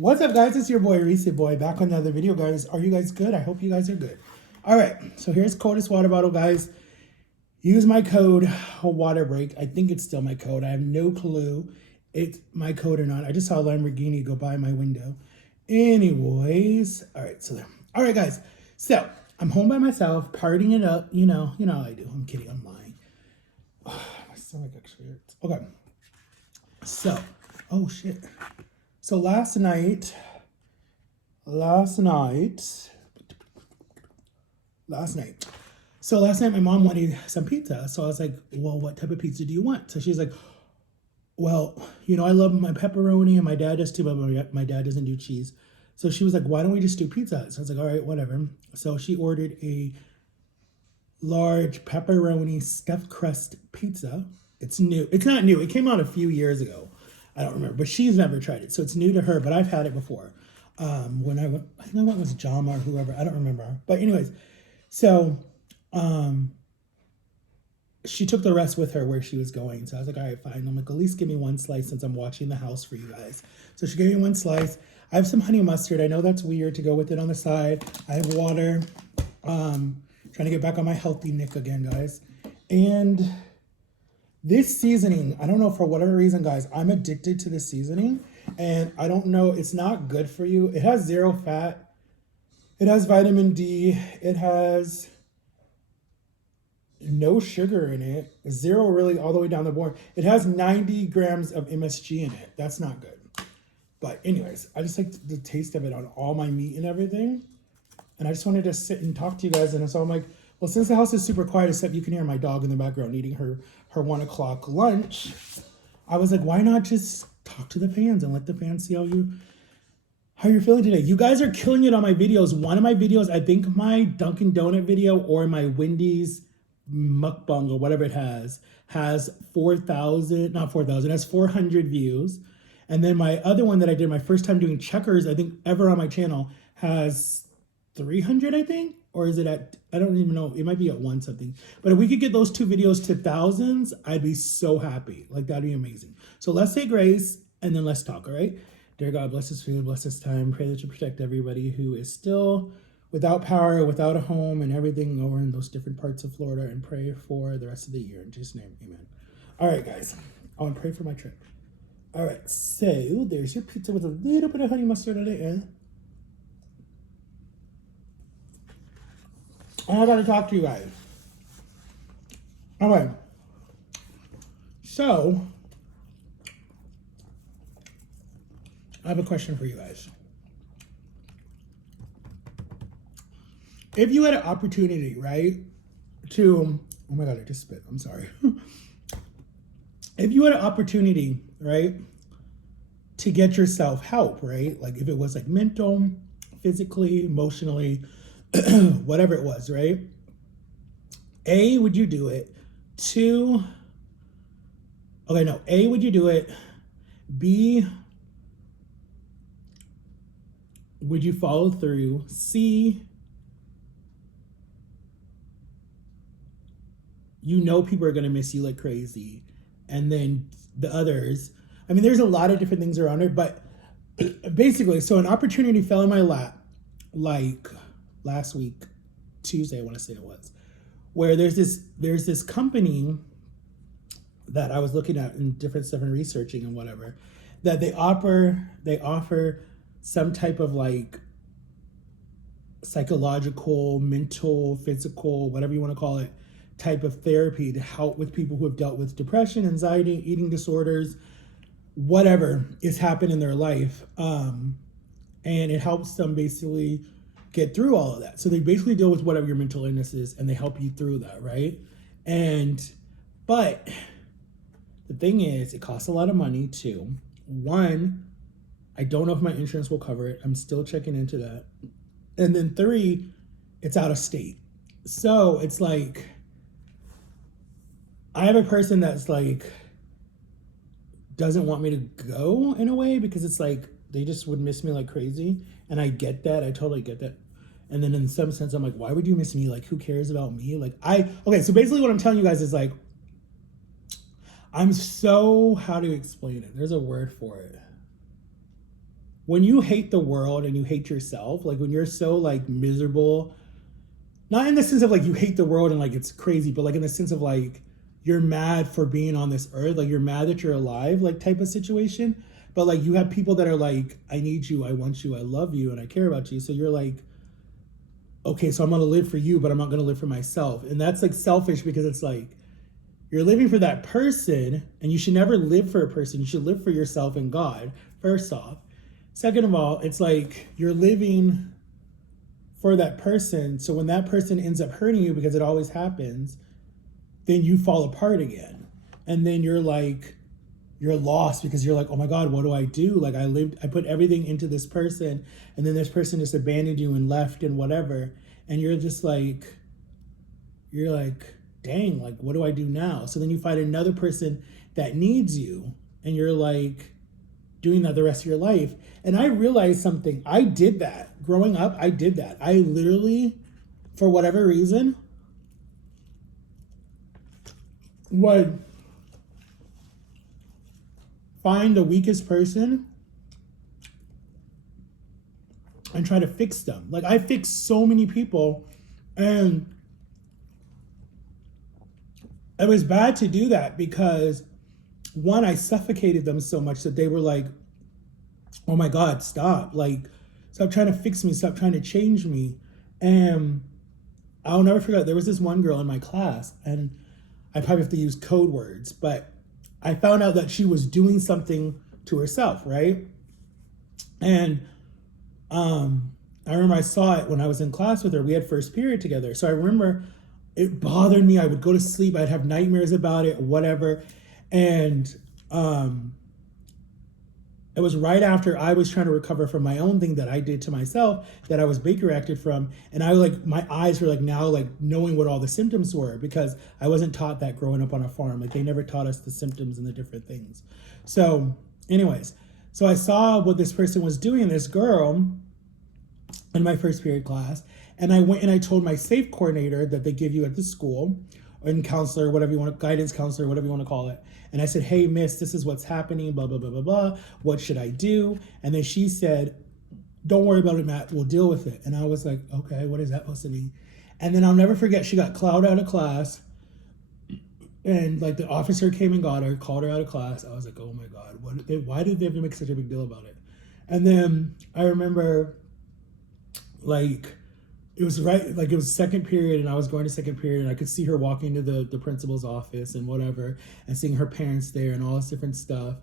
What's up, guys? It's your boy Reese Boy back on another video, guys. Are you guys good? I hope you guys are good. All right, so here's coldest water bottle, guys. Use my code water break. I think it's still my code. I have no clue it's my code or not. I just saw a Lamborghini go by my window. Anyways, all right, so there. All right, guys. So I'm home by myself, partying it up. You know how I do. I'm kidding. I'm lying. Oh, my stomach actually hurts. Okay. So, oh shit. So last night, my mom wanted some pizza. So I was like, well, what type of pizza do you want? So she's like, well, I love my pepperoni and my dad does too, but my dad doesn't do cheese. So she was like, why don't we just do pizza? So I was like, all right, whatever. So she ordered a large pepperoni stuffed crust pizza. It's new. It's not new. It came out a few years ago. I don't remember, but she's never tried it. So it's new to her, but I've had it before. When I think I went with Jama or whoever. I don't remember. But anyways, so she took the rest with her where she was going. So I was like, all right, fine. I'm like, at least give me one slice since I'm watching the house for you guys. So she gave me one slice. I have some honey mustard. I know that's weird to go with it on the side. I have water. Trying to get back on my healthy Nick again, guys. And this seasoning, I don't know, for whatever reason, guys, I'm addicted to this seasoning. And I don't know, it's not good for you. It has 0 fat. It has vitamin D. It has no sugar in it. 0 really all the way down the board. It has 90 grams of MSG in it. That's not good. But anyways, I just like the taste of it on all my meat and everything. And I just wanted to sit and talk to you guys. And so I'm like, well, since the house is super quiet, except you can hear my dog in the background eating her 1 o'clock lunch, I was like, why not just talk to the fans and let the fans see how you're feeling today. You guys are killing it on my videos. One of my videos, I think my Dunkin' Donut video or my Wendy's mukbang or whatever it has 4,000, not 4,000, has 400 views. And then my other one that I did my first time doing checkers, I think ever on my channel, has 300, I think. Or is it at, I don't even know. It might be at 1 something. But if we could get those 2 videos to thousands, I'd be so happy. Like, that'd be amazing. So let's say grace and then let's talk, all right? Dear God, bless this food, bless this time. Pray that you protect everybody who is still without power, without a home, and everything over in those different parts of Florida. And pray for the rest of the year. In Jesus' name, amen. All right, guys. I want to pray for my trip. All right, so there's your pizza with a little bit of honey mustard on it. And I gotta talk to you guys. All right. So, I have a question for you guys. If you had an opportunity, right, to, oh my God, I just spit. I'm sorry. If you had an opportunity, right, to get yourself help, right, like if it was like mental, physically, emotionally, whatever it was, right? A, would you do it? 2, okay, no. A, would you do it? B, would you follow through? C, people are going to miss you like crazy. And then the others, I mean, there's a lot of different things around it, but basically, so an opportunity fell in my lap, like last week, Tuesday, I want to say it was, where there's this company that I was looking at in different stuff and researching and whatever, that they offer some type of like psychological, mental, physical, whatever you want to call it, type of therapy to help with people who have dealt with depression, anxiety, eating disorders, whatever is happened in their life. And it helps them basically get through all of that. So they basically deal with whatever your mental illness is and they help you through that, right? But the thing is, it costs a lot of money too. 1, I don't know if my insurance will cover it. I'm still checking into that. And then 3, it's out of state. So it's like, I have a person that's like, doesn't want me to go in a way because it's like, they just would miss me like crazy. And I get that. I totally get that. And then in some sense, I'm like, why would you miss me? Like, who cares about me? Like, okay, so basically what I'm telling you guys is like, I'm so, how to explain it? There's a word for it. when you hate the world and you hate yourself, like when you're so like miserable, not in the sense of like you hate the world and like it's crazy, but like in the sense of like you're mad for being on this earth, like you're mad that you're alive, like type of situation. But like you have people that are like, I need you, I want you, I love you, and I care about you. So you're like, okay, so I'm gonna live for you, but I'm not gonna live for myself. And that's like selfish because it's like you're living for that person, and you should never live for a person. You should live for yourself and God, first off. Second of all, it's like you're living for that person. So when that person ends up hurting you, because it always happens, then you fall apart again. And then you're like, you're lost because you're like, oh my God, what do I do? Like I put everything into this person, and then this person just abandoned you and left and whatever. And you're just like, you're like, dang, like, what do I do now? So then you find another person that needs you, and you're like doing that the rest of your life. And I realized something. I did that. Growing up, I did that. I literally, for whatever reason, would find the weakest person and try to fix them. Like I fixed so many people, and it was bad to do that because one, I suffocated them so much that they were like, oh my God, stop. Like, stop trying to fix me, stop trying to change me. And I'll never forget, there was this one girl in my class, and I probably have to use code words, but I found out that she was doing something to herself, right? And I remember I saw it when I was in class with her. We had first period together. So I remember it bothered me. I would go to sleep. I'd have nightmares about it, whatever. And it was right after I was trying to recover from my own thing that I did to myself that I was Baker reacted from. And I like, my eyes were like now like knowing what all the symptoms were, because I wasn't taught that growing up on a farm. Like they never taught us the symptoms and the different things. So anyways, so I saw what this person was doing, this girl, in my first period class. And I went and I told my safe coordinator that they give you at the school, and counselor, whatever you want, guidance counselor, whatever you want to call it. And I said, hey, miss, this is what's happening, blah, blah, blah, blah, blah. What should I do? And then she said, don't worry about it, Matt. We'll deal with it. And I was like, okay, what is that supposed to mean? And then I'll never forget, she got called out of class. And like the officer came and got her, called her out of class. I was like, oh my God, why did they have to make such a big deal about it? And then I remember like, it was right, like it was second period, and I was going to second period, and I could see her walking to the principal's office and whatever, and seeing her parents there and all this different stuff.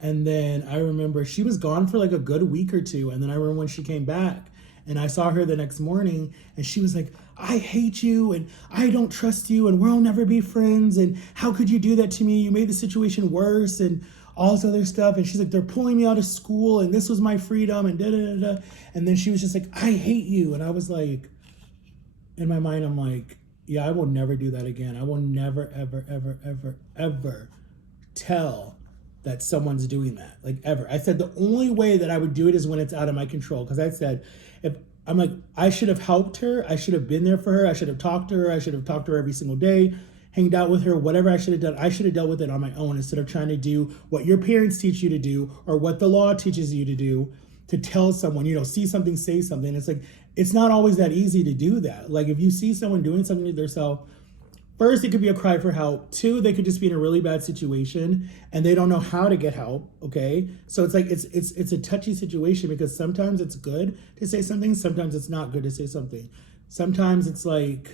And then I remember she was gone for like a good week or two. And then I remember when she came back, and I saw her the next morning, and she was like, I hate you, and I don't trust you, and we'll never be friends, and how could you do that to me? You made the situation worse, and all this other stuff. And she's like, they're pulling me out of school, and this was my freedom, and da da da da. And then she was just like, I hate you. And I was like, in my mind, I'm like, yeah, I will never do that again. I will never, ever, ever, ever, ever tell that someone's doing that, like ever. I said the only way that I would do it is when it's out of my control. Because I said, if I'm like, I should have helped her. I should have been there for her. I should have talked to her. I should have talked to her every single day, hanged out with her, whatever I should have done. I should have dealt with it on my own instead of trying to do what your parents teach you to do or what the law teaches you to do, to tell someone, you know, see something, say something. It's like, it's not always that easy to do that. Like if you see someone doing something to themselves, first, it could be a cry for help. Two, they could just be in a really bad situation and they don't know how to get help. Okay. So it's like, it's a touchy situation, because sometimes it's good to say something. Sometimes it's not good to say something. Sometimes it's like,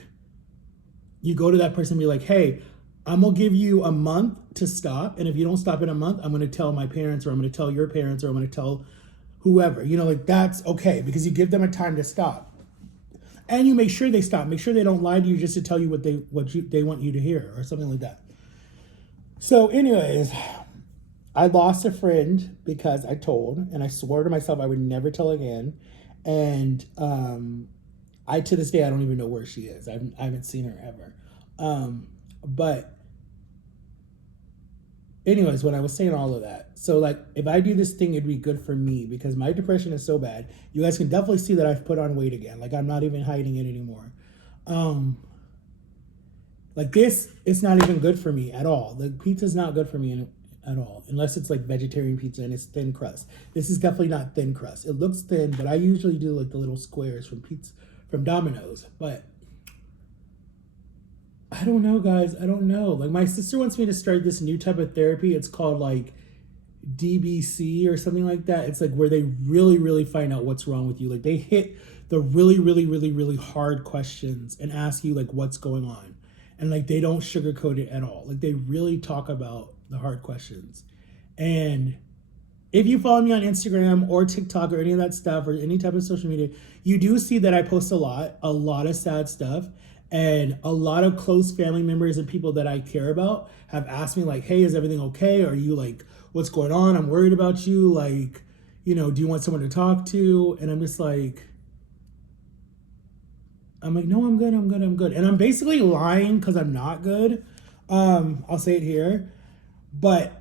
you go to that person and be like, hey, I'm going to give you a month to stop. And if you don't stop in a month, I'm going to tell my parents, or I'm going to tell your parents, or I'm going to tell whoever, you know, like that's okay, because you give them a time to stop. And you make sure they stop. Make sure they don't lie to you just to tell you what they want you to hear, or something like that. So anyways, I lost a friend because I told, and I swore to myself I would never tell again. And I, to this day, I don't even know where she is. I haven't seen her ever. But anyways, when I was saying all of that, so like if I do this thing, it'd be good for me, because my depression is so bad. You guys can definitely see that I've put on weight again. Like I'm not even hiding it anymore. Like this, it's not even good for me at all. The pizza's not good for me at all, unless it's like vegetarian pizza and it's thin crust. This is definitely not thin crust. It looks thin, but I usually do like the little squares from Domino's. But I don't know, guys. I don't know. Like my sister wants me to start this new type of therapy. It's called like DBC or something like that. It's like where they really, really find out what's wrong with you. Like they hit the really, really, really, really hard questions and ask you like what's going on. And like they don't sugarcoat it at all. Like they really talk about the hard questions. And if you follow me on Instagram or TikTok or any of that stuff or any type of social media, you do see that I post a lot of sad stuff. And a lot of close family members and people that I care about have asked me like, hey, is everything okay? Are you like, what's going on? I'm worried about you. Like, you know, do you want someone to talk to? And I'm just like, no, I'm good. And I'm basically lying because I'm not good. I'll say it here. But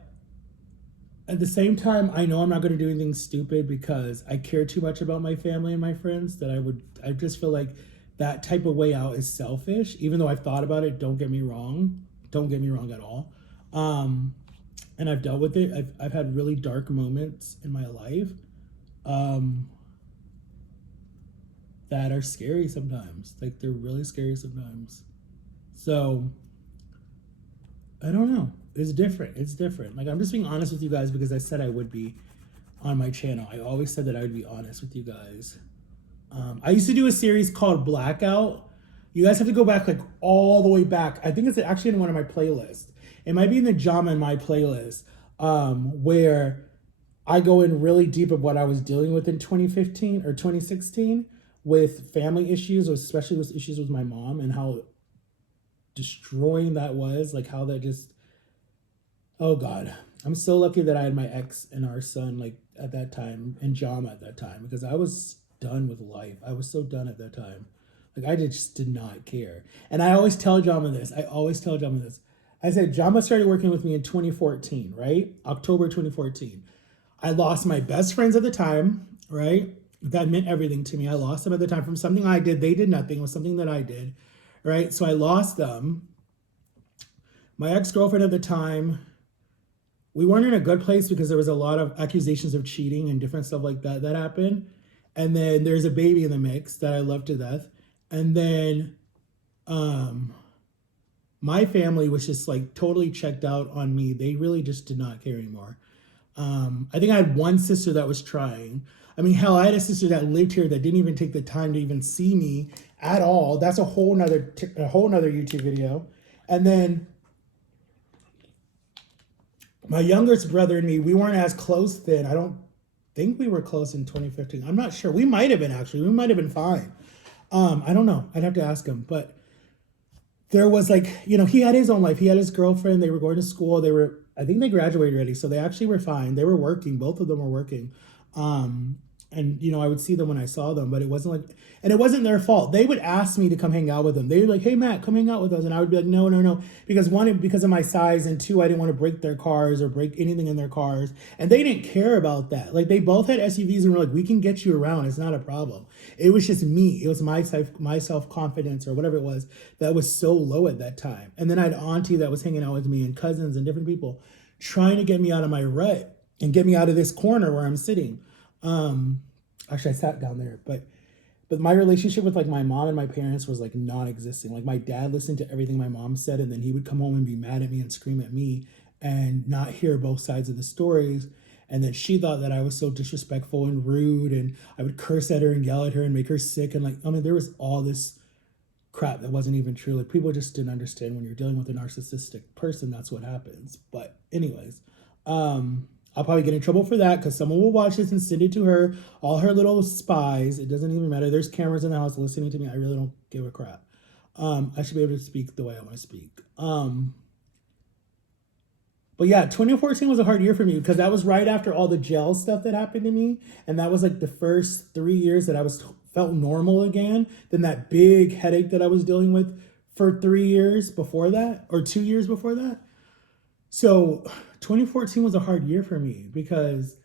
at the same time, I know I'm not going to do anything stupid because I care too much about my family and my friends that I just feel like that type of way out is selfish, even though I've thought about it. Don't get me wrong at all. And I've dealt with it. I've had really dark moments in my life that are scary sometimes. Like they're really scary sometimes. So I don't know. It's different. Like I'm just being honest with you guys because I said I would be on my channel. I always said that I would be honest with you guys. I used to do a series called Blackout. You guys have to go back like all the way back. I think it's actually in one of my playlists. It might be in the Jama in my playlist, where I go in really deep of what I was dealing with in 2015 or 2016 with family issues, especially with issues with my mom and how destroying that was, like how that just, oh God. I'm so lucky that I had my ex and our son like at that time and Jama at that time because I was done with life. I was so done at that time. Like I just did not care. And I always tell Jama this. I said, Jama started working with me in 2014, right? October 2014. I lost my best friends at the time, right? That meant everything to me. I lost them at the time from something I did. They did nothing. It was something that I did, right? So I lost them. My ex-girlfriend at the time, we weren't in a good place because there was a lot of accusations of cheating and different stuff like that that happened. And then there's a baby in the mix that I love to death. And then my family was just like totally checked out on me. They really just did not care anymore. I think I had one sister that was trying. I mean, hell, I had a sister that lived here that didn't even take the time to even see me at all. That's a whole nother YouTube video. And then my youngest brother and me, we weren't as close then. I don't think we were close in 2015. I'm not sure. We might have been actually. We might have been fine. I don't know. I'd have to ask him. But there was like, you know, he had his own life. He had his girlfriend. They were going to school. I think they graduated already. So they actually were fine. They were working. Both of them were working. And, you know, I would see them when I saw them, but it wasn't like, and it wasn't their fault. They would ask me to come hang out with them. They were like, hey, Matt, come hang out with us. And I would be like, no. Because one, because of my size, and two, I didn't want to break their cars or break anything in their cars. And they didn't care about that. Like they both had SUVs and were like, we can get you around. It's not a problem. It was just me. It was my self-confidence or whatever it was that was so low at that time. And then I had an auntie that was hanging out with me and cousins and different people trying to get me out of my rut and get me out of this corner where I'm sitting. Actually I sat down there, but my relationship with like my mom and my parents was like non-existent. Like my dad listened to everything my mom said, and then he would come home and be mad at me and scream at me and not hear both sides of the stories. And then she thought that I was so disrespectful and rude, and I would curse at her and yell at her and make her sick. And like, I mean, there was all this crap that wasn't even true. Like people just didn't understand when you're dealing with a narcissistic person, that's what happens. But anyways, I'll probably get in trouble for that because someone will watch this and send it to her, all her little spies. It doesn't even matter. There's cameras in the house listening to me. I really don't give a crap. I should be able to speak the way I want to speak. But yeah, 2014 was a hard year for me because that was right after all the jail stuff that happened to me. And that was like the first 3 years that I felt normal again. Then that big headache that I was dealing with for 3 years before that, or 2 years before that. So 2014 was a hard year for me because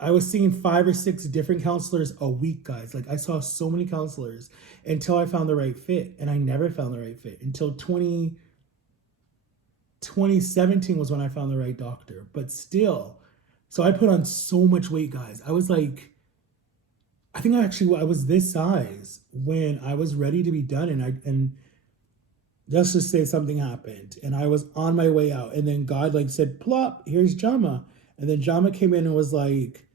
I was seeing 5 or 6 different counselors a week, guys. Like I saw so many counselors until I found the right fit. And I never found the right fit until 2017 was when I found the right doctor. But still, so I put on so much weight, guys. I was like, I think I was this size when I was ready to be done, and just to say something happened, and I was on my way out, and then God like said, "Plop, here's Jama," and then Jama came in and was like,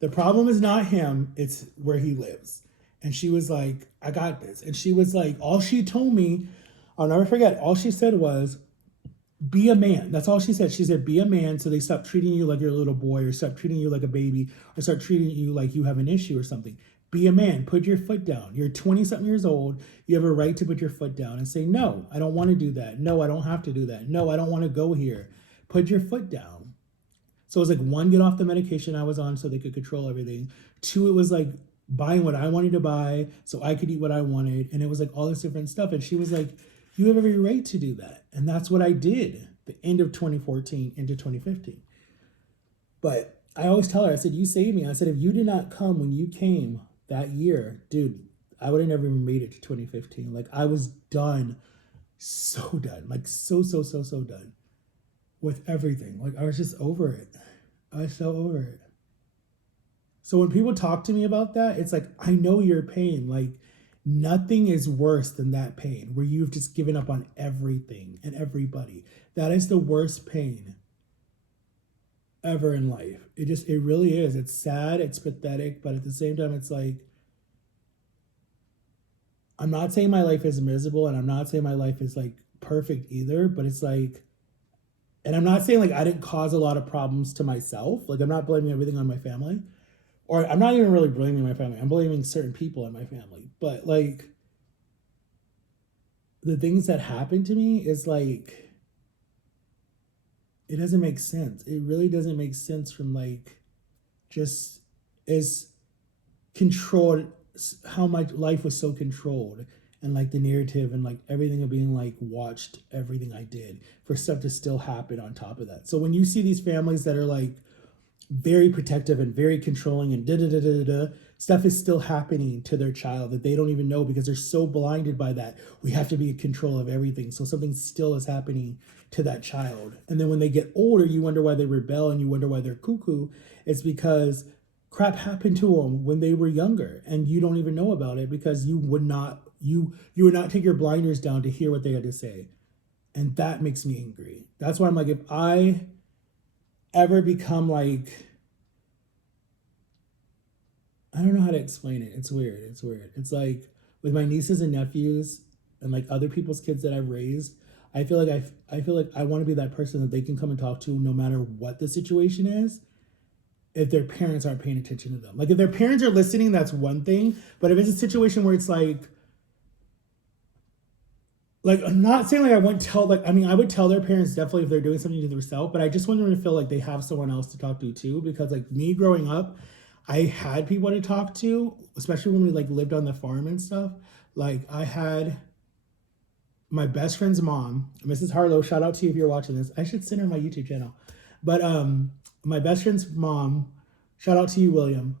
"The problem is not him; it's where he lives." And she was like, "I got this," and she was like, all she told me, I'll never forget. All she said was, be a man. That's all she said. She said, be a man so they stop treating you like you're a little boy or stop treating you like a baby or start treating you like you have an issue or something. Be a man. Put your foot down. You're 20 something years old. You have a right to put your foot down and say, no, I don't want to do that. No, I don't have to do that. No, I don't want to go here. Put your foot down. So it was like, one, get off the medication I was on so they could control everything. Two, it was like buying what I wanted to buy so I could eat what I wanted. And it was like all this different stuff. And she was like, you have every right to do that. And that's what I did the end of 2014 into 2015. But I always tell her, I said, you saved me. I said, if you did not come when you came that year, dude, I would have never even made it to 2015. Like, I was done. So done. Like, so done with everything. Like, I was just over it. I was so over it. So when people talk to me about that, it's like, I know your pain. Like, nothing is worse than that pain where you've just given up on everything and everybody. That is the worst pain ever in life. It really is. It's sad, it's pathetic, but at the same time, it's like, I'm not saying my life is miserable and I'm not saying my life is like perfect either, but it's like, and I'm not saying like I didn't cause a lot of problems to myself. Like, I'm not blaming everything on my family. Or I'm not even really blaming my family. I'm blaming certain people in my family. But like, the things that happened to me is like, it doesn't make sense. It really doesn't make sense from like, just as controlled, how my life was so controlled, and like the narrative and like everything of being like watched, everything I did for stuff to still happen on top of that. So when you see these families that are like, very protective and very controlling and stuff is still happening to their child that they don't even know because they're so blinded by that. We have to be in control of everything. So something still is happening to that child. And then when they get older, you wonder why they rebel and you wonder why they're cuckoo. It's because crap happened to them when they were younger and you don't even know about it because you would not take your blinders down to hear what they had to say. And that makes me angry. That's why I'm like, if I ever become like, I don't know how to explain it. It's weird. It's like with my nieces and nephews and like other people's kids that I've raised, I feel like I want to be that person that they can come and talk to no matter what the situation is. If their parents aren't paying attention to them, like if their parents are listening, that's one thing. But if it's a situation where it's like I'm not saying like I wouldn't tell, like, I mean, I would tell their parents definitely if they're doing something to themselves, but I just want them to feel like they have someone else to talk to too. Because like me growing up, I had people to talk to, especially when we like lived on the farm and stuff. Like I had my best friend's mom, Mrs. Harlow, shout out to you if you're watching this. I should send her my YouTube channel. But my best friend's mom, shout out to you, William.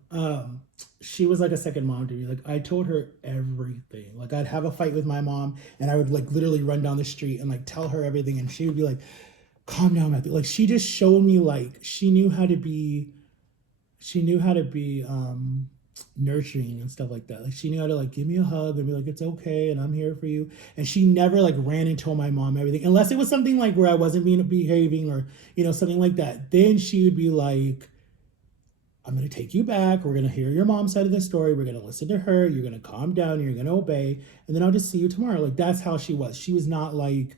She was like a second mom to me. Like I told her everything. Like I'd have a fight with my mom and I would like literally run down the street and like tell her everything. And she would be like, calm down, Matthew. Like she just showed me like she knew how to be nurturing and stuff like that. Like she knew how to like give me a hug and be like, it's okay and I'm here for you. And she never like ran and told my mom everything unless it was something like where I wasn't behaving or, you know, something like that. Then she would be like, I'm going to take you back. We're going to hear your mom's side of the story. We're going to listen to her. You're going to calm down. You're going to obey. And then I'll just see you tomorrow. Like, that's how she was. She was not like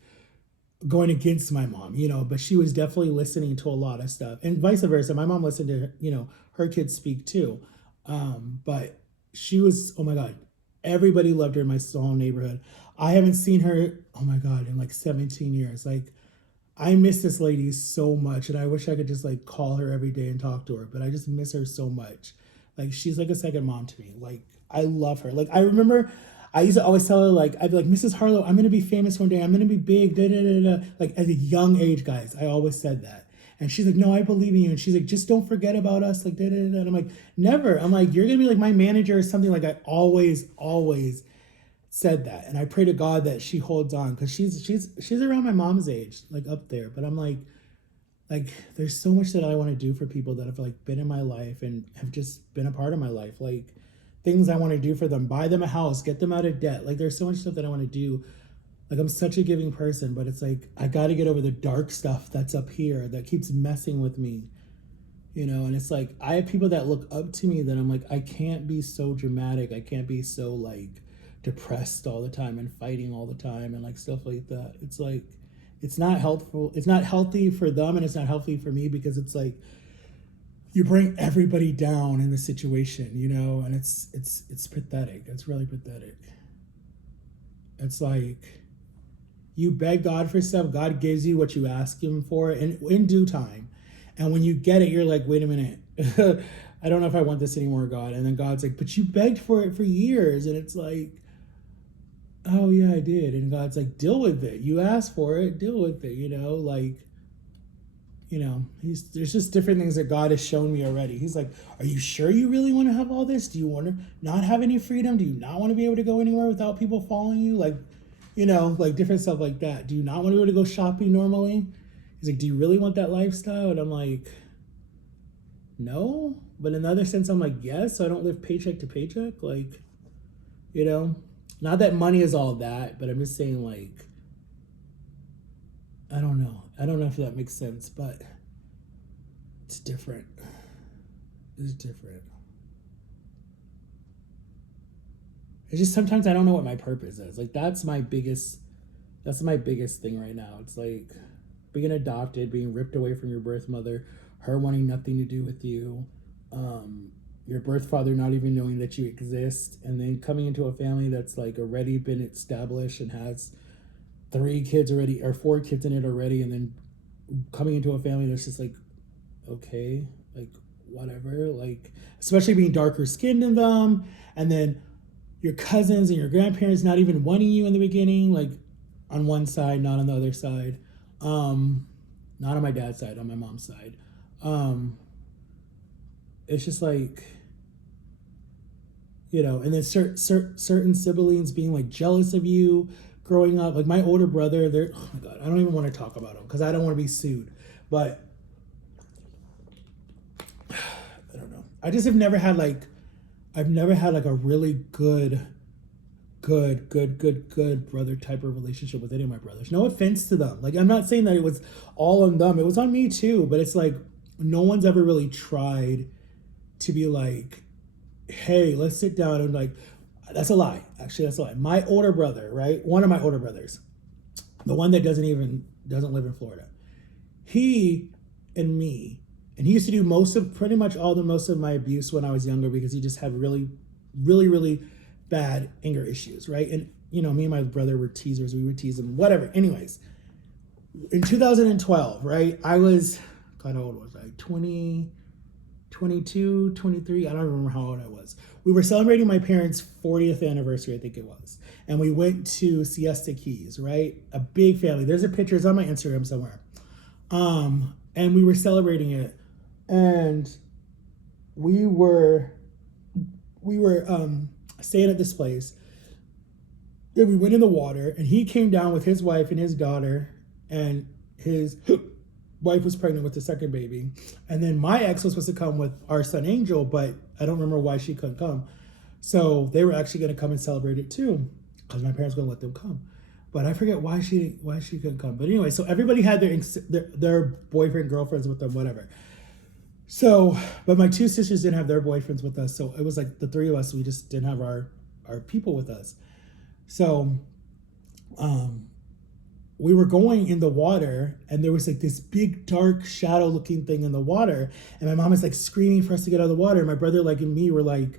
going against my mom, you know, but she was definitely listening to a lot of stuff and vice versa. My mom listened to, you know, her kids speak too. But she was, oh my God, everybody loved her in my small neighborhood. I haven't seen her, oh my God, in like 17 years. Like, I miss this lady so much and I wish I could just like call her every day and talk to her, but I just miss her so much. Like she's like a second mom to me. Like I love her. Like I remember I used to always tell her like, I'd be like, Mrs. Harlow, I'm going to be famous one day. I'm going to be big. Da, da, da, da. Like at a young age, guys, I always said that. And she's like, no, I believe in you. And she's like, just don't forget about us. Like, da, da, da. And I'm like, never. I'm like, you're going to be like my manager or something. Like I always said that, and I pray to God that she holds on, because she's around my mom's age, like up there. But I'm like there's so much that I want to do for people that have like been in my life and have just been a part of my life. Like things I want to do for them, buy them a house, get them out of debt. Like there's so much stuff that I want to do. Like I'm such a giving person, but it's like I got to get over the dark stuff that's up here that keeps messing with me. And it's like I have people that look up to me that I'm like, I can't be so dramatic. I can't be so like depressed all the time and fighting all the time and like stuff like that. It's like it's not helpful. It's not healthy for them, and it's not healthy for me, because it's like you bring everybody down in the situation, and it's pathetic. It's really pathetic. It's like you beg God for stuff, God gives you what you ask him for in due time. And when you get it, you're like, wait a minute. I don't know if I want this anymore, God. And then God's like, but you begged for it for years. And it's like, oh yeah, I did. And God's like, deal with it. You asked for it, deal with it, there's just different things that God has shown me already. He's like, are you sure you really want to have all this? Do you want to not have any freedom? Do you not want to be able to go anywhere without people following you? Like different stuff like that. Do you not want to be able to go shopping normally? He's like, do you really want that lifestyle? And I'm like, no. But in the other sense, I'm like, yes, so I don't live paycheck to paycheck. Like, not that money is all that, but I'm just saying, like, I don't know. I don't know if that makes sense, but it's different. It's different. It's just sometimes I don't know what my purpose is. Like that's my biggest thing right now. It's like being adopted, being ripped away from your birth mother, her wanting nothing to do with you, your birth father not even knowing that you exist, and then coming into a family that's like already been established and has 3 kids already or 4 kids in it already, and then coming into a family that's just like, okay, like whatever, like especially being darker skinned than them, and then your cousins and your grandparents not even wanting you in the beginning, like on one side, not on the other side, not on my dad's side, on my mom's side. It's just like, and then certain siblings being like jealous of you growing up. Like my older brother, oh my God, I don't even want to talk about him because I don't want to be sued. But I don't know. I just have never had like a really good brother type of relationship with any of my brothers. No offense to them. Like I'm not saying that it was all on them. It was on me too. But it's like no one's ever really tried to be like, hey, let's sit down and like, that's a lie. Actually, that's a lie. My older brother, right? One of my older brothers, the one that doesn't live in Florida. He and me, and he used to do most of my abuse when I was younger because he just had really, really, really bad anger issues, right? And, me and my brother were teasers. We would tease him, whatever. Anyways, in 2012, right? I was, God, how old was I? 22, 23. I don't remember how old I was. We were celebrating my parents' 40th anniversary, I think it was. And we went to Siesta Keys, right? A big family. There's a picture. It's on my Instagram somewhere. And we were celebrating it. And we were staying at this place. And we went in the water. And he came down with his wife and his daughter. And his wife was pregnant with the second baby. And then my ex was supposed to come with our son Angel, but I don't remember why she couldn't come. So they were actually going to come and celebrate it too, because my parents were going to let them come. But I forget why she couldn't come. But anyway, so everybody had their boyfriend, girlfriends with them, whatever. So, but my 2 sisters didn't have their boyfriends with us. So it was like the 3 of us, we just didn't have our people with us. So, we were going in the water, and there was like this big dark shadow looking thing in the water, and my mom is like screaming for us to get out of the water. And my brother like and me were like,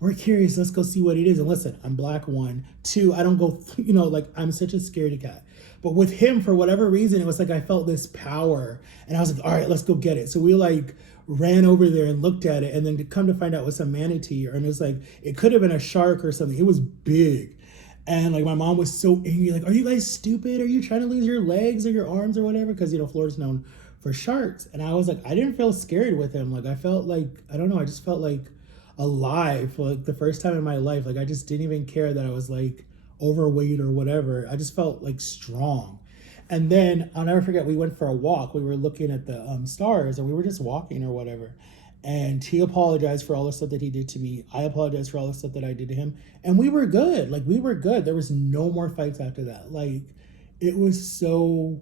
we're curious, let's go see what it is. And listen, I'm black, 1, 2, I don't go, like I'm such a scaredy cat. But with him, for whatever reason, it was like I felt this power, and I was like, all right, let's go get it. So we like ran over there and looked at it, and then to come to find out it was a manatee, and it was like it could have been a shark or something. It was big. And like my mom was so angry, like, are you guys stupid? Are you trying to lose your legs or your arms or whatever? Because Florida's known for sharks. And I was like, I didn't feel scared with him. Like I felt like, I don't know, I just felt like alive for like the first time in my life. Like I just didn't even care that I was like overweight or whatever. I just felt like strong. And then I'll never forget, we went for a walk. We were looking at the stars, and we were just walking or whatever. And he apologized for all the stuff that he did to me. I apologized for all the stuff that I did to him. And we were good. Like, we were good. There was no more fights after that. Like, it was so,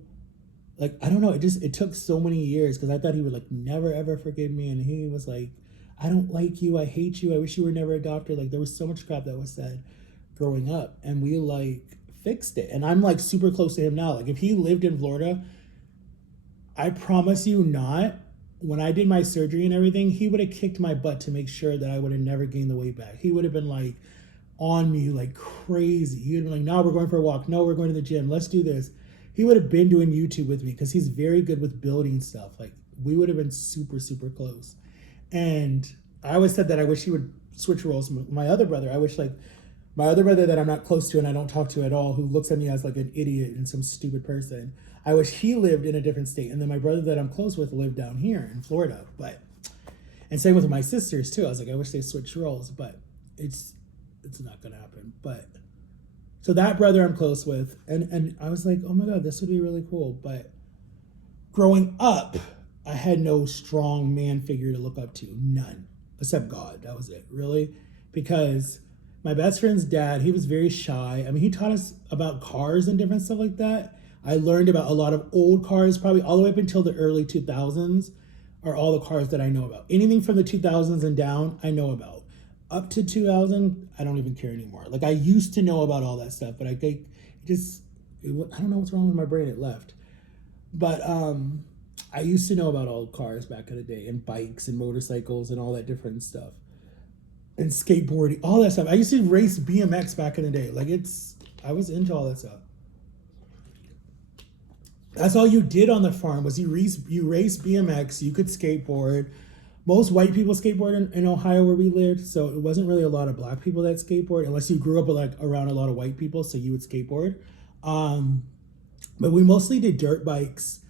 like, I don't know. It took so many years because I thought he would, like, never, ever forgive me. And he was like, I don't like you. I hate you. I wish you were never adopted. Like, there was so much crap that was said growing up. And we, like, fixed it. And I'm, like, super close to him now. Like, if he lived in Florida, I promise you not, when I did my surgery and everything, he would have kicked my butt to make sure that I would have never gained the weight back. He would have been, like, on me like crazy. He would have been like, no, we're going for a walk. No, we're going to the gym. Let's do this. He would have been doing YouTube with me because he's very good with building stuff. Like, we would have been super, super close. And I always said that I wish he would switch roles. My other brother, I wish, like, my other brother that I'm not close to and I don't talk to at all, who looks at me as like an idiot and some stupid person, I wish he lived in a different state. And then my brother that I'm close with lived down here in Florida. And same with my sisters too. I was like, I wish they switched roles, but it's not gonna happen. But so that brother I'm close with, and I was like, oh my God, this would be really cool. But growing up, I had no strong man figure to look up to, none, except God. That was it, really. Because my best friend's dad, he was very shy. I mean, he taught us about cars and different stuff like that. I learned about a lot of old cars, probably all the way up until the early 2000s are all the cars that I know about. Anything from the 2000s and down, I know about. Up to 2000, I don't even care anymore. Like, I used to know about all that stuff, but I think I don't know what's wrong with my brain, it left. But I used to know about old cars back in the day, and bikes and motorcycles and all that different stuff. And skateboarding, all that stuff. I used to race BMX back in the day. Like, I was into all that stuff. That's all you did on the farm was you raced BMX, you could skateboard. Most white people skateboard in Ohio where we lived, so it wasn't really a lot of black people that skateboard, unless you grew up like around a lot of white people, so you would skateboard. But we mostly did dirt bikes,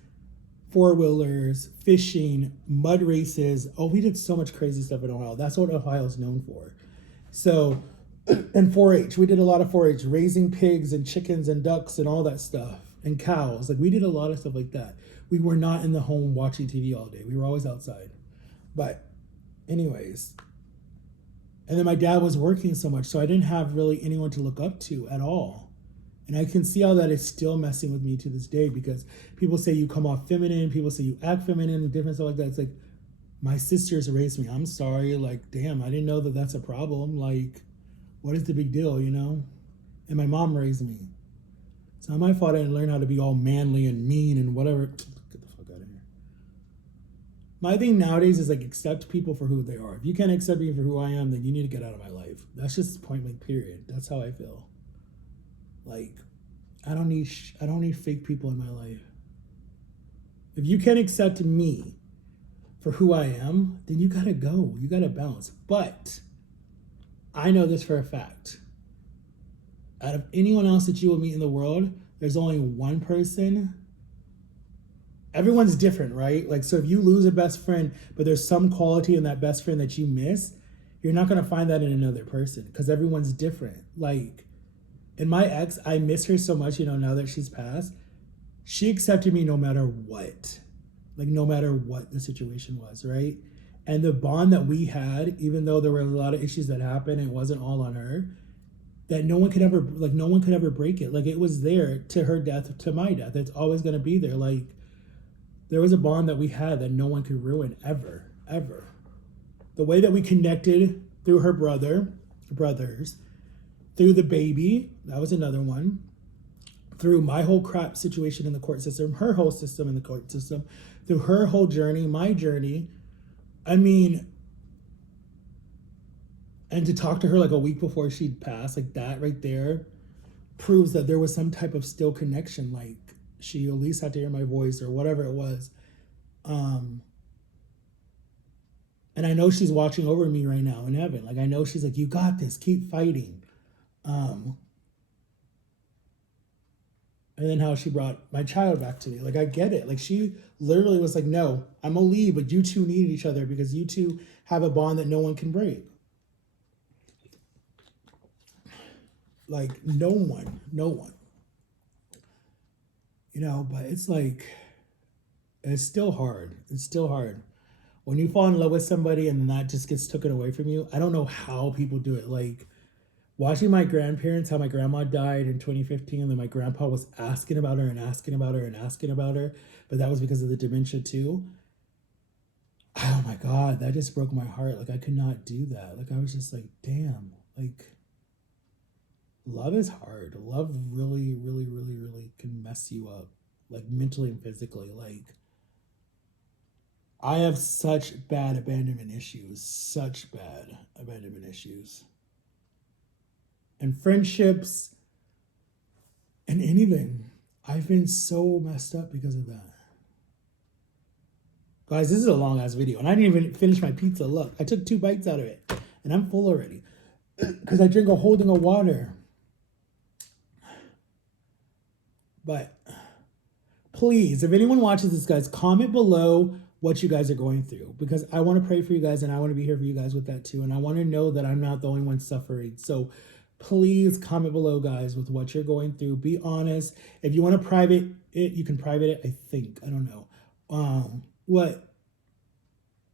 four-wheelers, fishing, mud races. Oh, we did so much crazy stuff in Ohio. That's what Ohio's known for. So, and 4-H. We did a lot of 4-H, raising pigs and chickens and ducks and all that stuff, and cows. Like, we did a lot of stuff like that. We were not in the home watching TV all day. We were always outside. But anyways, and then my dad was working so much, so I didn't have really anyone to look up to at all. And I can see how that is still messing with me to this day, because people say you come off feminine, people say you act feminine and different stuff like that. It's like, my sisters raised me. I'm sorry. Like, damn, I didn't know that that's a problem. Like, what is the big deal, you know? And my mom raised me. It's not my fault I didn't learn how to be all manly and mean and whatever. Get the fuck out of here. My thing nowadays is, like, accept people for who they are. If you can't accept me for who I am, then you need to get out of my life. That's just point blank, period. That's how I feel. Like, I don't need fake people in my life. If you can't accept me for who I am, then you gotta go. You gotta bounce. But I know this for a fact. Out of anyone else that you will meet in the world, there's only one person. Everyone's different, right? Like, so if you lose a best friend, but there's some quality in that best friend that you miss, you're not gonna find that in another person, because everyone's different. Like, and my ex, I miss her so much, you know, now that she's passed. She accepted me no matter what. Like, no matter what the situation was, right? And the bond that we had, even though there were a lot of issues that happened, it wasn't all on her, that no one could ever break it. Like, it was there to her death, to my death. It's always going to be there. Like, there was a bond that we had that no one could ruin, ever, ever. The way that we connected through her brothers, through the baby, that was another one, through my whole crap situation in the court system, her whole system in the court system, through her whole journey, my journey. I mean, and to talk to her like a week before she'd passed, like, that right there proves that there was some type of still connection. Like, she at least had to hear my voice or whatever it was. And I know she's watching over me right now in heaven. Like, I know she's like, you got this, keep fighting. And then how she brought my child back to me. Like, I get it. Like, she literally was like, no, I'm gonna leave, but you two need each other because you two have a bond that no one can break. Like no one, no one. But it's like it's still hard. It's still hard. When you fall in love with somebody and then that just gets taken away from you, I don't know how people do it. Like watching my grandparents, how my grandma died in 2015, and then my grandpa was asking about her and asking about her and asking about her, but that was because of the dementia too. Oh my God, that just broke my heart. Like I could not do that. Like I was just like, damn, like love is hard. Love really, really, really, really can mess you up, like mentally and physically. Like I have such bad abandonment issues, such bad abandonment issues. And friendships and anything. I've been so messed up because of that. Guys, this is a long ass video, and I didn't even finish my pizza. Look, I took 2 bites out of it, and I'm full already because I drink a whole thing of water. But please, if anyone watches this, guys, comment below what you guys are going through, because I want to pray for you guys and I want to be here for you guys with that too. And I want to know that I'm not the only one suffering. So please comment below, guys, with what you're going through. Be honest. If you want to private it, you can private it, I think. I don't know. What?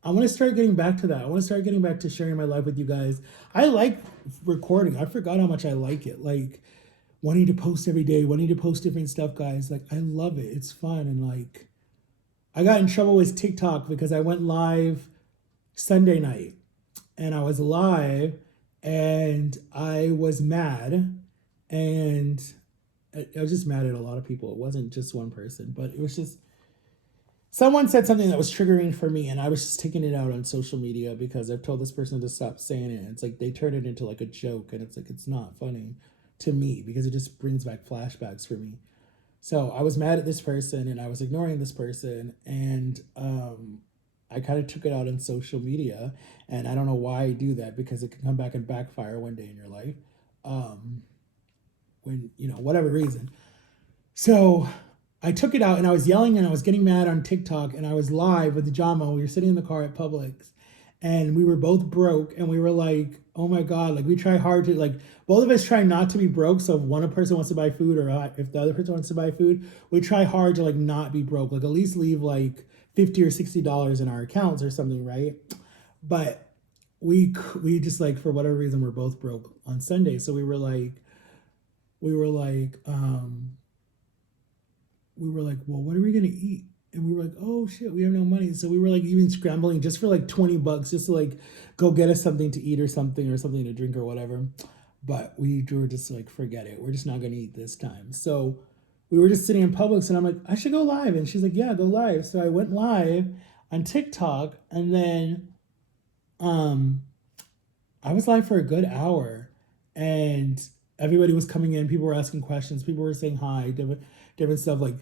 I want to start getting back to that. I want to start getting back to sharing my life with you guys. I like recording. I forgot how much I like it. Like wanting to post every day, wanting to post different stuff, guys. Like I love it. It's fun. And like I got in trouble with TikTok because I went live Sunday night and I was live and I was mad, and I was just mad at a lot of people. It wasn't just one person, but it was just someone said something that was triggering for me, and I was just taking it out on social media because I've told this person to stop saying it. It's like they turn it into like a joke, and it's like it's not funny to me because it just brings back flashbacks for me. So I was mad at this person and I was ignoring this person, and I kind of took it out on social media, and I don't know why I do that because it can come back and backfire one day in your life, when whatever reason. So I took it out and I was yelling and I was getting mad on TikTok, and I was live with Jamo. We were sitting in the car at Publix, and we were both broke, and we were like, oh my God, like we try hard to, like both of us try not to be broke. So if one person wants to buy food, or if the other person wants to buy food, we try hard to like not be broke, like at least leave like $50 or $60 in our accounts or something, right? But we just like, for whatever reason, we're both broke on Sunday. So we were like, well, what are we gonna eat? And we were like, oh shit, we have no money. So we were like even scrambling just for like $20 just to like go get us something to eat or something to drink or whatever. But we were just like, forget it. We're just not gonna eat this time. So we were just sitting in Publix, and I'm like, I should go live. And she's like, yeah, go live. So I went live on TikTok, and then I was live for a good hour, and everybody was coming in. People were asking questions. People were saying hi, different stuff. Like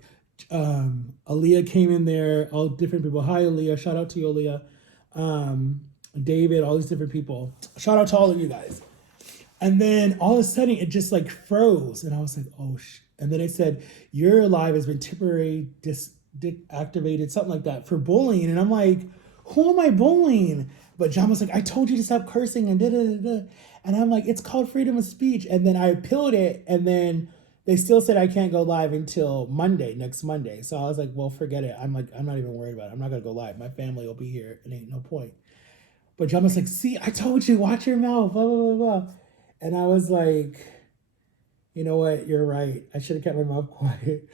Aaliyah came in there, all different people. Hi, Aaliyah. Shout out to you, Aaliyah. David, all these different people. Shout out to all of you guys. And then all of a sudden, it just like froze, and I was like, oh shit. And then it said, your live has been temporarily deactivated, something like that, for bullying. And I'm like, who am I bullying? But John was like, I told you to stop cursing and da-da-da-da. And I'm like, it's called freedom of speech. And then I appealed it, and then they still said I can't go live until next Monday. So I was like, well, forget it. I'm like, I'm not even worried about it. I'm not going to go live. My family will be here. It ain't no point. But John was like, see, I told you, watch your mouth, blah, blah, blah, blah. And I was like, you know what? You're right. I should have kept my mouth quiet.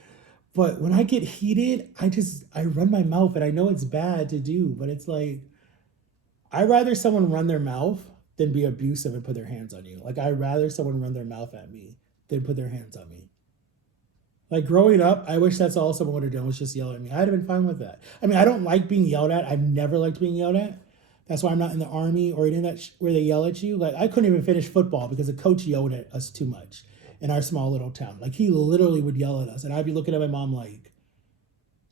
But when I get heated, I run my mouth, and I know it's bad to do, but it's like, I'd rather someone run their mouth than be abusive and put their hands on you. Like, I'd rather someone run their mouth at me than put their hands on me. Like, growing up, I wish that's all someone would have done, was just yell at me. I'd have been fine with that. I mean, I don't like being yelled at. I've never liked being yelled at. That's why I'm not in the army or in that where they yell at you. Like, I couldn't even finish football because the coach yelled at us too much in our small little town. Like, he literally would yell at us, and I'd be looking at my mom like,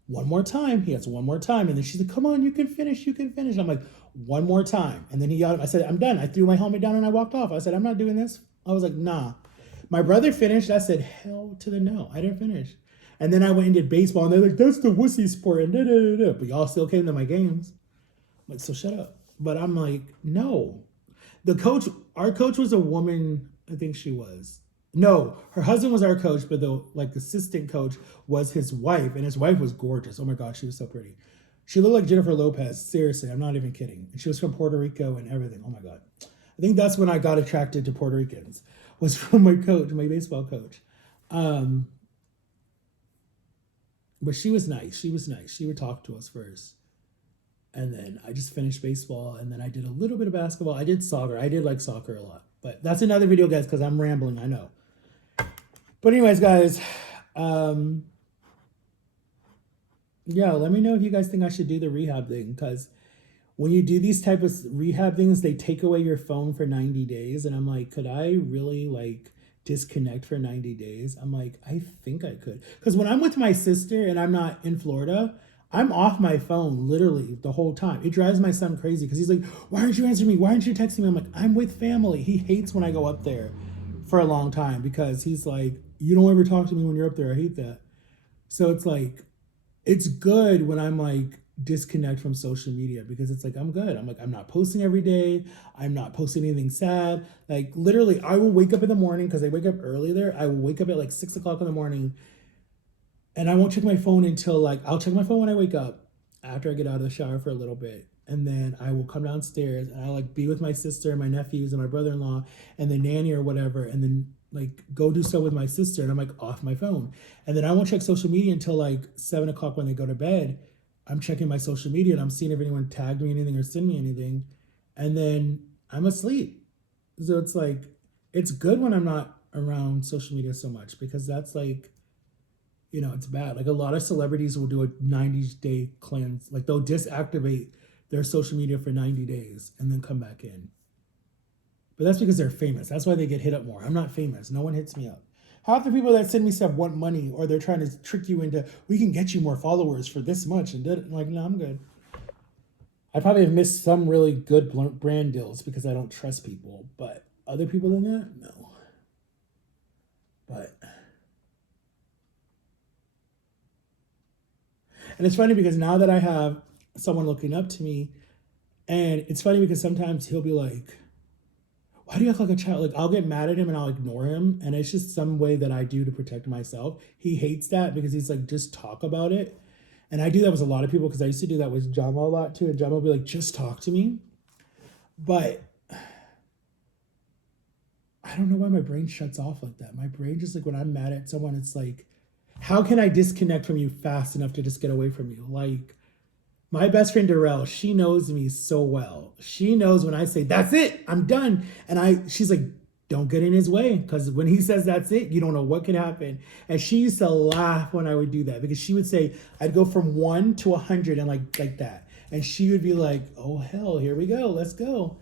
one more time. He has one more time. And then she's like, come on, you can finish. I'm like, one more time. And then he yelled at me. I said, I'm done. I threw my helmet down and I walked off. I said, I'm not doing this. I was like, nah. My brother finished. I said, hell to the no. I didn't finish. And then I went and did baseball, and they're like, that's the wussy sport. And da-da-da-da. But y'all still came to my games. I'm like, so shut up. But I'm like, no. Our coach was a woman. I think she was. No, her husband was our coach, but the like assistant coach was his wife, and his wife was gorgeous. Oh my god, she was so pretty. She looked like Jennifer Lopez. Seriously, I'm not even kidding. And she was from Puerto Rico and everything. Oh my god, I think that's when I got attracted to Puerto Ricans. Was from my coach, my baseball coach. Um, but she was nice. She was nice. She would talk to us first, and then I just finished baseball, and then I did a little bit of basketball. I did soccer. I did like soccer a lot, but that's another video, guys, because I'm rambling. I know. But anyways, guys, um, yeah, let me know if you guys think I should do the rehab thing, because when you do these type of rehab things, they take away your phone for 90 days, and I'm like, could I really like disconnect for 90 days? I'm like, I think I could, because when I'm with my sister and I'm not in Florida, I'm off my phone literally the whole time. It drives my son crazy because he's like, why aren't you answering me? Why aren't you texting me? I'm like, I'm with family. He hates when I go up there for a long time because he's like, you don't ever talk to me when you're up there. I hate that. So it's like, it's good when I'm like disconnect from social media because it's like, I'm good. I'm like, I'm not posting every day. I'm not posting anything sad. Like literally, I will wake up in the morning because I wake up early there. I will wake up at like 6 o'clock in the morning, and I won't check my phone until like, I'll check my phone when I wake up after I get out of the shower for a little bit. And then I will come downstairs and I like be with my sister and my nephews and my brother-in-law and the nanny or whatever. And then like go do stuff with my sister. And I'm like off my phone. And then I won't check social media until like 7 o'clock when they go to bed. I'm checking my social media and I'm seeing if anyone tagged me anything or send me anything. And then I'm asleep. So it's like, it's good when I'm not around social media so much because that's like, it's bad. Like a lot of celebrities will do a 90-day cleanse. Like they'll disactivate their social media for 90 days and then come back in. But that's because they're famous. That's why they get hit up more. I'm not famous. No one hits me up. Half the people that send me stuff want money or they're trying to trick you into, we can get you more followers for this much. And I'm like, no, I'm good. I probably have missed some really good brand deals because I don't trust people. But other people than that, no. But... And it's funny because now that I have someone looking up to me, and it's funny because sometimes he'll be like, why do you act like a child? Like I'll get mad at him and I'll ignore him. And it's just some way that I do to protect myself. He hates that because he's like, just talk about it. And I do that with a lot of people because I used to do that with Jama a lot too. And Jama will be like, just talk to me. But I don't know why my brain shuts off like that. My brain just like when I'm mad at someone, it's like, how can I disconnect from you fast enough to just get away from you? Like my best friend Darrell, she knows me so well. She knows when I say, that's it, I'm done. And she's like, don't get in his way. Because when he says that's it, you don't know what can happen. And she used to laugh when I would do that because she would say, I'd go from 1 to 100 and like that. And she would be like, oh hell, here we go, let's go.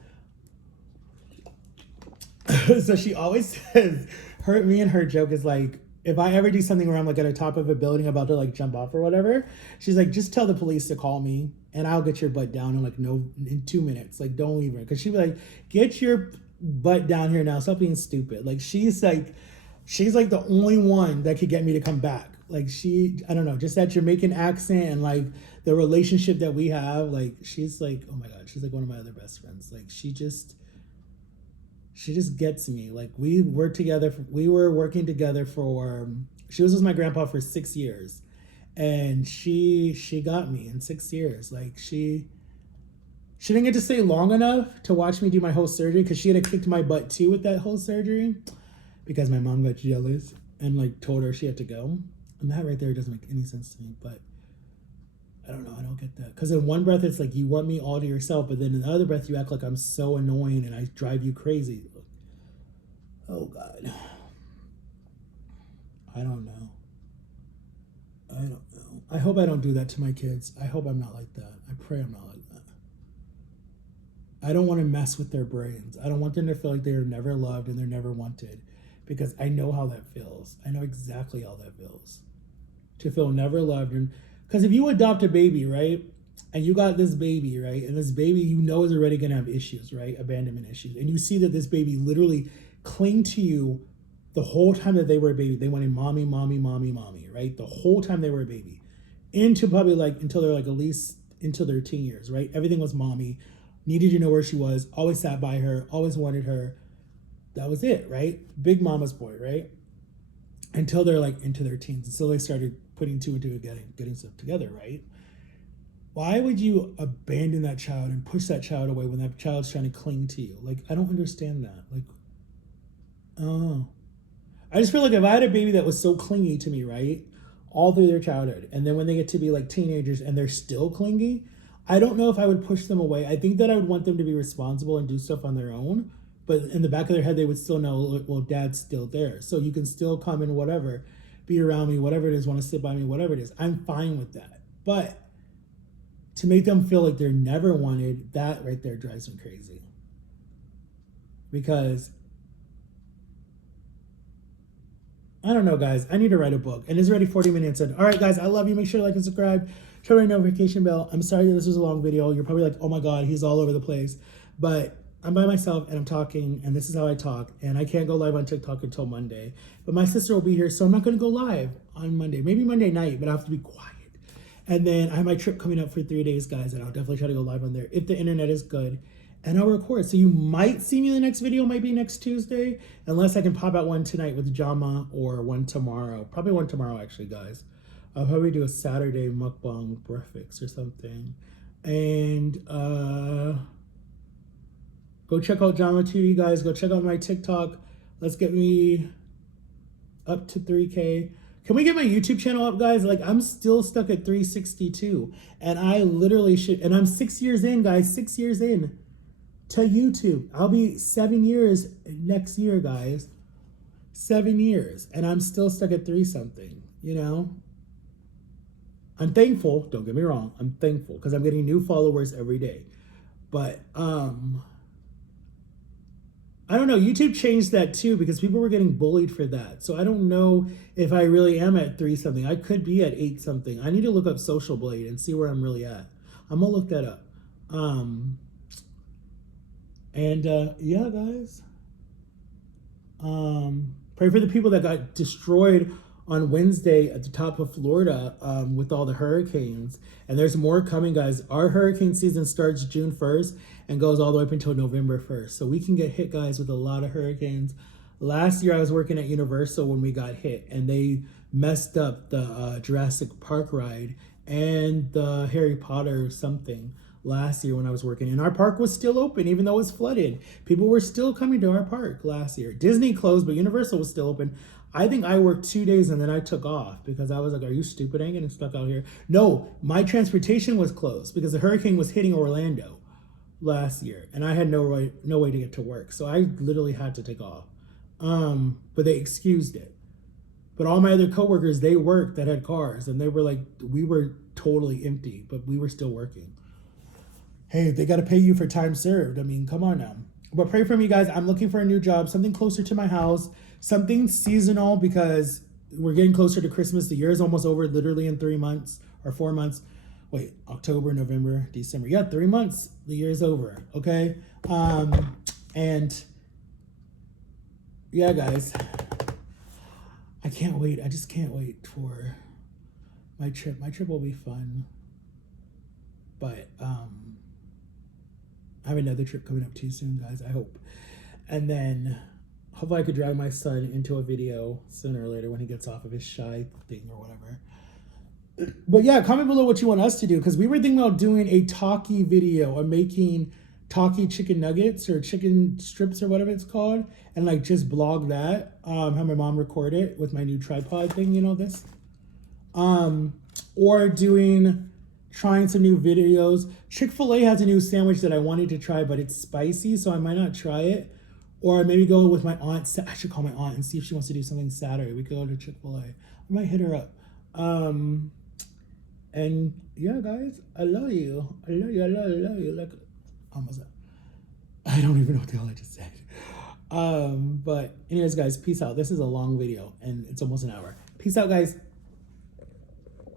So she always says, me and her joke is like, if I ever do something where I'm like at the top of a building about to like jump off or whatever, she's like, just tell the police to call me and I'll get your butt down in 2 minutes. Like, don't leave her. Cause she'd be like, get your butt down here now. Stop being stupid. Like, she's like the only one that could get me to come back. Like I don't know, just that Jamaican accent and like the relationship that we have. Like, she's like, oh my God, she's like one of my other best friends. Like she just gets me. Like we were working together for, she was with my grandpa for 6 years and she got me in 6 years. Like she didn't get to stay long enough to watch me do my whole surgery because she had kicked my butt too with that whole surgery because my mom got jealous and like told her she had to go. And that right there doesn't make any sense to me, but I don't know. I don't get that. Because in one breath, it's like you want me all to yourself. But then in the other breath, you act like I'm so annoying and I drive you crazy. Oh, God. I don't know. I hope I don't do that to my kids. I hope I'm not like that. I pray I'm not like that. I don't want to mess with their brains. I don't want them to feel like they're never loved and they're never wanted. Because I know how that feels. I know exactly how that feels. To feel never loved and... Because if you adopt a baby, right, and you got this baby, right, and this baby you know is already going to have issues, right, abandonment issues, and you see that this baby literally cling to you the whole time that they were a baby. They wanted mommy, mommy, mommy, mommy, right, the whole time they were a baby, into probably like until they're like at least until their teen years, right? Everything was mommy, needed to know where she was, always sat by her, always wanted her. that was it, right? Big mama's boy, right? Until they're like into their teens. And so they started putting two and two together, getting stuff together, right? Why would you abandon that child and push that child away when that child's trying to cling to you? Like, I don't understand that. Like, oh. I just feel like if I had a baby that was so clingy to me, right, all through their childhood, and then when they get to be like teenagers and they're still clingy, I don't know if I would push them away. I think that I would want them to be responsible and do stuff on their own, but in the back of their head, they would still know, well, dad's still there. So you can still come in, whatever, be around me, whatever it is, want to sit by me, whatever it is. I'm fine with that. But to make them feel like they're never wanted, that right there drives me crazy. Because I don't know, guys. I need to write a book. And it's already 40 minutes in. All right, guys, I love you. Make sure to like and subscribe. Turn on the notification bell. I'm sorry that this was a long video. You're probably like, oh my God, he's all over the place. But I'm by myself and I'm talking, and this is how I talk. And I can't go live on TikTok until Monday. But my sister will be here, so I'm not going to go live on Monday. Maybe Monday night, but I have to be quiet. And then I have my trip coming up for 3 days, guys, and I'll definitely try to go live on there if the internet is good. And I'll record. So you might see me in the next video, might be next Tuesday, unless I can pop out one tonight with Jama or one tomorrow. Probably one tomorrow, actually, guys. I'll probably do a Saturday mukbang breakfast or something. And go check out Jama TV, guys. Go check out my TikTok. Let's get me up to 3K. Can we get my YouTube channel up, guys? Like, I'm still stuck at 362. And I literally should, and I'm 6 years in, guys, 6 years in to YouTube. I'll be 7 years next year, guys. 7 years. And I'm still stuck at 3 something, you know? I'm thankful, don't get me wrong. I'm thankful because I'm getting new followers every day. But, I don't know. YouTube changed that too because people were getting bullied for that. So I don't know if I really am at 3 something. I could be at 8 something. I need to look up Social Blade and see where I'm really at. I'm gonna look that up. Yeah, guys. Pray for the people that got destroyed on Wednesday at the top of Florida with all the hurricanes. And there's more coming, guys. Our hurricane season starts June 1st and goes all the way up until November 1st. So we can get hit, guys, with a lot of hurricanes. Last year I was working at Universal when we got hit, and they messed up the Jurassic Park ride and the Harry Potter something last year when I was working. And our park was still open, even though it was flooded. People were still coming to our park last year. Disney closed, but Universal was still open. I think I worked 2 days and then I took off because I was like, are you stupid? I ain't getting stuck out here. No, my transportation was closed because the hurricane was hitting Orlando last year and I had no way to get to work. So I literally had to take off. But they excused it. But all my other coworkers, they worked that had cars and they were like, we were totally empty, but we were still working. Hey, they got to pay you for time served. I mean, come on now. But pray for me, guys. I'm looking for a new job, something closer to my house, something seasonal because we're getting closer to Christmas. The year is almost over, literally in 3 months or 4 months. Wait, October, November, December. Yeah, 3 months. The year is over. Okay. And yeah, guys, I can't wait. I just can't wait for my trip. My trip will be fun. But I have another trip coming up too soon, guys, I hope. And then hopefully I could drag my son into a video sooner or later when he gets off of his shy thing or whatever. But yeah, comment below what you want us to do, because we were thinking about doing a talkie video of making talkie chicken nuggets or chicken strips or whatever it's called, and like just blog that. Have my mom record it with my new tripod thing, you know, this. Or trying some new videos. Chick-fil-A has a new sandwich that I wanted to try, but it's spicy, so I might not try it. Or maybe go with my aunt. I should call my aunt and see if she wants to do something Saturday. We could go to Chick-fil-A. I might hit her up. And yeah, guys, I love you. I love you. I love you. I love you. Like, almost. I don't even know what the hell I just said. But anyways, guys, peace out. This is a long video and it's almost an hour. Peace out, guys.